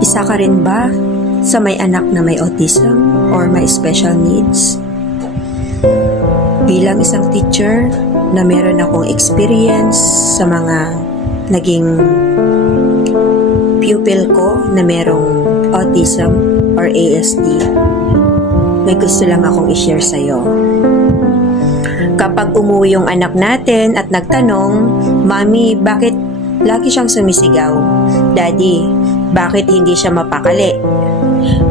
Isa ka rin ba sa may anak na may autism or may special needs? Bilang isang teacher na meron akong experience sa mga naging pupil ko na merong autism or ASD, may gusto lang akong i-share sa'yo. Kapag umuwi yung anak natin at nagtanong, Mami, bakit lagi siyang sumisigaw? Daddy, bakit hindi siya mapakali?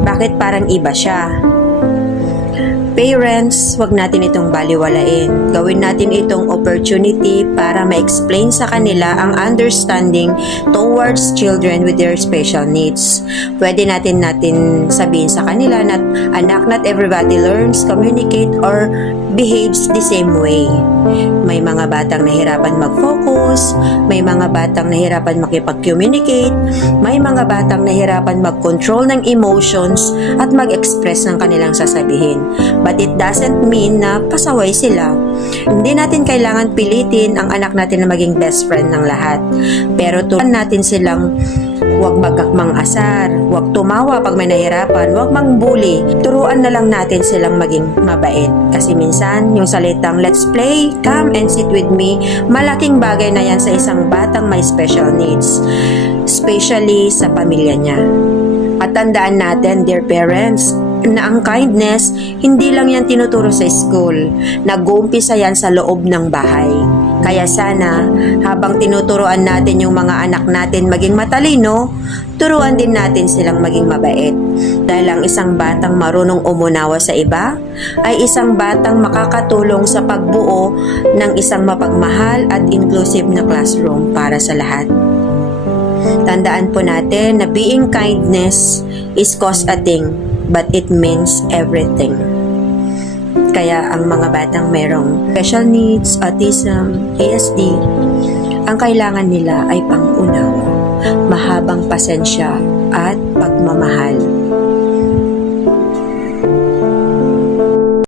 Bakit parang iba siya? Parents, wag natin itong baliwalain. Gawin natin itong opportunity para ma-explain sa kanila ang understanding towards children with their special needs. Pwede natin sabihin sa kanila na anak, not everybody learns, communicate, or behaves the same way. May mga batang nahirapan mag-focus, may mga batang nahirapan makipag-communicate, may mga batang nahirapan mag-control ng emotions at mag-express ng kanilang sasabihin. But it doesn't mean na pasaway sila. Hindi natin kailangan pilitin ang anak natin na maging best friend ng lahat. Pero turuan natin silang huwag magkakmang asar, huwag tumawa pag may nahirapan, huwag mang-bully. Turuan na lang natin silang maging mabait. Kasi minsan, yung salitang, let's play, come and sit with me, malaking bagay na yan sa isang batang may special needs. Especially sa pamilya niya. At tandaan natin, dear parents, na ang kindness, hindi lang yan tinuturo sa school. Nag-uumpisa yan sa loob ng bahay. Kaya sana, habang tinuturuan natin yung mga anak natin maging matalino, turuan din natin silang maging mabait. Dahil ang isang batang marunong umunawa sa iba, ay isang batang makakatulong sa pagbuo ng isang mapagmahal at inclusive na classroom para sa lahat. Tandaan po natin na being kindness is cost a thing, but it means everything. Kaya ang mga batang merong special needs, autism, ASD, ang kailangan nila ay pangunawa, mahabang pasensya at pagmamahal.